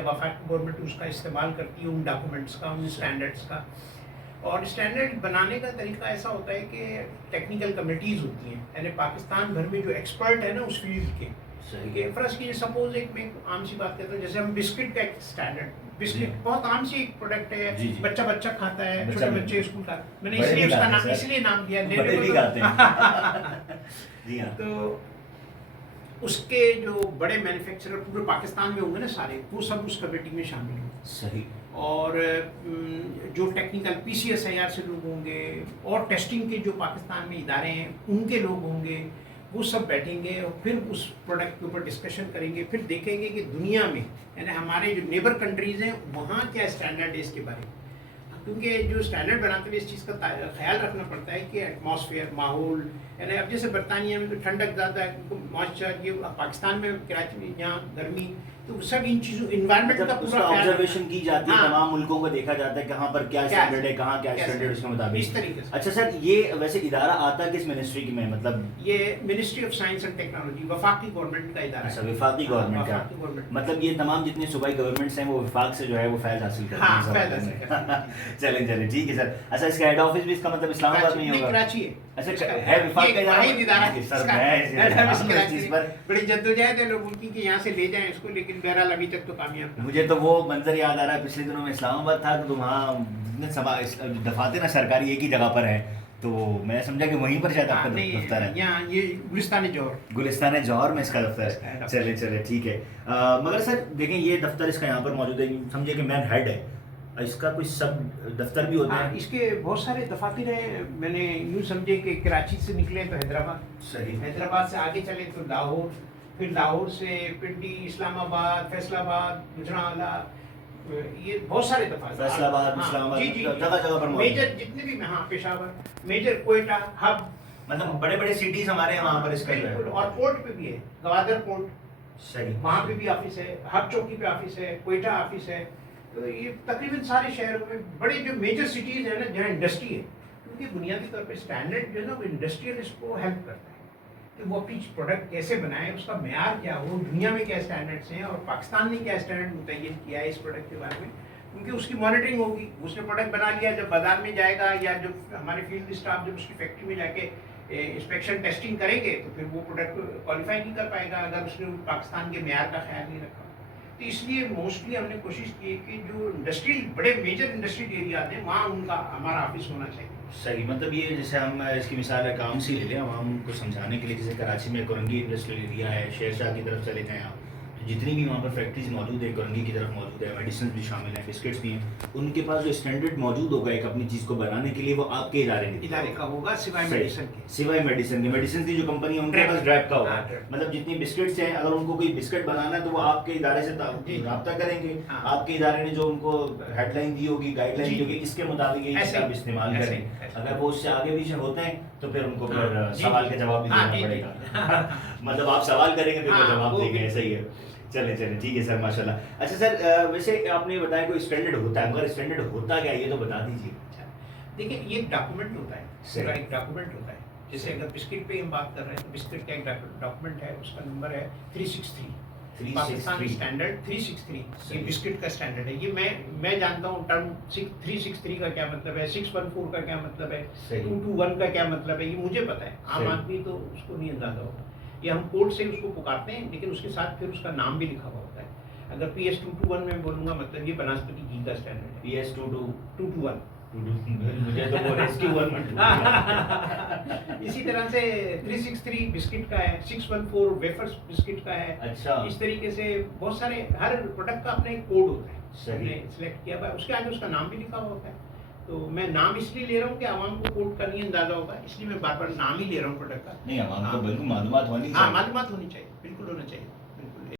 वफाकी गवर्नमेंट उसका इस्तेमाल करती है, उन डॉक्यूमेंट्स का, उन स्टैंडर्ड्स का। और स्टैंडर्ड बनाने का तरीका ऐसा होता है कि टेक्निकल कमिटीज़ होती हैं, यानी पाकिस्तान भर में जो एक्सपर्ट है ना उस फील्ड के, कि फर्स्ट कीजिए सपोज एक मैं आम सी बात कहता हूँ, जैसे हम बिस्किट का एक स्टैंडर्ड, बिस्किट बहुत आम सी एक प्रोडक्ट है, बच्चा बच्चा खाता है, छोटे बच्चे स्कूल का, मैंने इसलिए उसका नाम इसलिए नाम दिया, जी हाँ। तो उसके जो बड़े मैन्युफैक्चरर पूरे पाकिस्तान में होंगे ना सारे, वो सब उस कमेटी में शामिल होंगे। सही। और जो टेक्निकल PCSIR से लोग होंगे और टेस्टिंग के जो पाकिस्तान में इदारे हैं उनके लोग होंगे, वो सब बैठेंगे और फिर उस प्रोडक्ट के ऊपर डिस्कशन करेंगे, फिर देखेंगे कि दुनिया में यानी हमारे जो नेबर कंट्रीज़ हैं वहाँ क्या स्टैंडर्ड है इसके बारे में, क्योंकि जो स्टैंडर्ड बनाते हुए इस चीज़ का ख्याल रखना पड़ता है कि एटमॉस्फेयर, माहौल, यानी अब जैसे बरतानिया में तो ठंडक ज़्यादा है, मॉइस्चर, ये पाकिस्तान में कराची में यहाँ गर्मी, तो सब इन चीज़ों इन्वायरमेंट का पूरा ऑब्जर्वेशन की जाती है, तमाम मुल्कों को देखा जाता है कहाँ पर क्या स्टैंडर्ड है, कहाँ क्या स्टैंडर्ड उसके मुताबिक, इस तरीके से। अच्छा सर, ये वैसे इदारा आता किस मिनिस्ट्री में, मतलब ये ministry of science and technology, वफाकी गवर्नमेंट का इदारा है। वफाकी गवर्नमेंट का, मतलब ये तमाम जितने सूबाई गवर्नमेंट्स हैं वो वफाक से जो है वो फैज़ हासिल करते हैं। चलें चलें, ठीक है सर। अच्छा, इसका हेड ऑफिस भी इसका मतलब इस्लामाबाद में ही होगा? कराची है। अच्छा, है वफाक का इदारा सर, मैं बड़ी जद्दोजहद है लोगों की कि यहाँ से ले जाएं इसको, लेकिन बहरहाल अभी तक तो कामयाब। मुझे तो वो मंजर याद आ रहा है, पिछले दिनों में इस्लामाबाद था तो वहाँ दफातर ना सरकारी एक ही जगह पर है, तो मैं समझा कि वहीं पर शायद आपका दफ्तर है। यहाँ ये गुलिस्तान जौहर में इसका दफ्तर है। चले चले, ठीक है। मगर सर देखें, ये दफ्तर इसका यहाँ पर मौजूद है, समझिए कि मैन हेड है, इसका कोई सब दफ्तर भी होता है? इसके बहुत सारे दफातर हैं, मैंने यूँ समझे कि कराची से निकले तो हैदराबाद, सही, हैदराबाद से आगे चले तो लाहौर, फिर लाहौर से पिंडी, इस्लामाबाद, फैसलाबाद, गुजरांवाला, ये बहुत सारे दफातर, फैसलाबाद, इस्लामाबाद, जगह जगह पर मेजर जितने भी, हाँ, पेशावर, मेजर, कोयटा, हब, मतलब बड़े बड़े सिटीज हमारे वहाँ पर इसका बिल्कुल। और पोर्ट पे भी है, गवादर पोर्ट, सही, वहाँ पे भी ऑफिस है, हब चौकी पे ऑफिस है, कोयटा ऑफिस है। तो ये तकरीबन सारे शहरों में बड़े जो मेजर सिटीज़ है ना जहाँ इंडस्ट्री है, क्योंकि बुनियादी तौर पे स्टैंडर्ड जो है ना वो इंडस्ट्रियलिस्ट को हेल्प करता है कि वो अपनी प्रोडक्ट कैसे बनाए, उसका मेयार क्या हो, दुनिया में क्या स्टैंडर्ड्स हैं और पाकिस्तान ने क्या स्टैंडर्ड मुतय्यन किया है इस प्रोडक्ट के बारे में, क्योंकि उसकी मॉनिटरिंग होगी। उसने प्रोडक्ट बना लिया, जब बाजार में जाएगा या जो हमारे फील्ड स्टाफ जब उसकी फैक्ट्री में जाके इंस्पेक्शन टेस्टिंग करेंगे तो फिर वो प्रोडक्ट क्वालिफाई नहीं कर पाएगा अगर उसने पाकिस्तान के मेयार का ख्याल नहीं रखा। तो इसलिए मोस्टली हमने कोशिश की है कि जो इंडस्ट्री, बड़े मेजर इंडस्ट्रियल एरियाज हैं वहाँ उनका हमारा ऑफिस होना चाहिए। सही, मतलब ये जैसे हम इसकी मिसाल है काम से ले लें, हम को समझाने के लिए, जैसे कराची में कोरंगी इंडस्ट्रियल एरिया है, शेरशाह की तरफ चले जाएँ आप, तो जितनी भी वहाँ पर फैक्ट्रीज मौजूद है, कोरंगी की तरफ मौजूद है, मेडिसिन भी शामिल हैं, बिस्किट्स भी हैं, उनके पास जो स्टैंडर्ड मौजूद होगा एक अपनी चीज़ को बनाने के लिए, वो आपके इदारे का होगा, सिवाय मेडिसिन के। सिवाय मेडिसिन के, मेडिसिन की जो कंपनी है उनके पास ड्रैप का होगा, मतलब जितनी बिस्किट्स हैं अगर उनको कोई बिस्किट बनाना है तो वो आपके इदारे से रब्ता करेंगे, आपके इदारे ने जो उनको हेडलाइन दी होगी, गाइडलाइन दी होगी, इसके मुताबिक ये आप इस्तेमाल करें। अगर वो उससे आगे पीछे होते हैं तो फिर उनको फिर सवाल का जवाब भी देना पड़ेगा। मतलब आप सवाल करेंगे फिर वो जवाब देंगे, ऐसा ही है। चले चले, ठीक है सर, माशाल्लाह। अच्छा सर, वैसे आपने बताया कोई स्टैंडर्ड होता है, मगर स्टैंडर्ड होता क्या ये तो बता दीजिए। देखिए, ये डॉक्यूमेंट होता है, पूरा एक डॉक्यूमेंट होता है। जैसे अगर बिस्किट पे हम बात कर रहे हैं तो बिस्किट का एक डॉक्यूमेंट है, उसका नंबर है 363, पाकिस्तान स्टैंडर्ड 363। ये बिस्किट का स्टैंडर्ड है। ये मैं जानता हूँ टर्म 363 का क्या मतलब है, 614 का क्या मतलब है, 221 का क्या मतलब है, ये मुझे पता है, आम आदमी तो उसको नहीं अंदाजा होता। ये हम कोड से उसको पुकारते हैं, लेकिन उसके साथ फिर उसका नाम भी लिखा हुआ होता है। अगर PS221 में बोलूँगा मतलब ये बनास्पति घी का स्टैंडर्ड है। PS221 मुझे तो वो रेस्क्यू 1 इसी तरह से 363 बिस्किट का है, 614 वेफर्स बिस्किट का है। अच्छा, इस तरीके से बहुत सारे, हर प्रोडक्ट का अपना एक कोड होता है, हमने सिलेक्ट किया हुआ है, उसके आगे उसका नाम भी लिखा हुआ होता है। तो मैं नाम इसलिए ले रहा हूँ कि आवाम को कोड का नहीं अंदाजा होगा, इसलिए मैं बार बार नाम ही ले रहा हूँ प्रोडक्ट का। नहीं, आवाम को बिल्कुल मालूमात होनी चाहिए। हाँ, मालूमात होनी चाहिए, बिल्कुल होना चाहिए।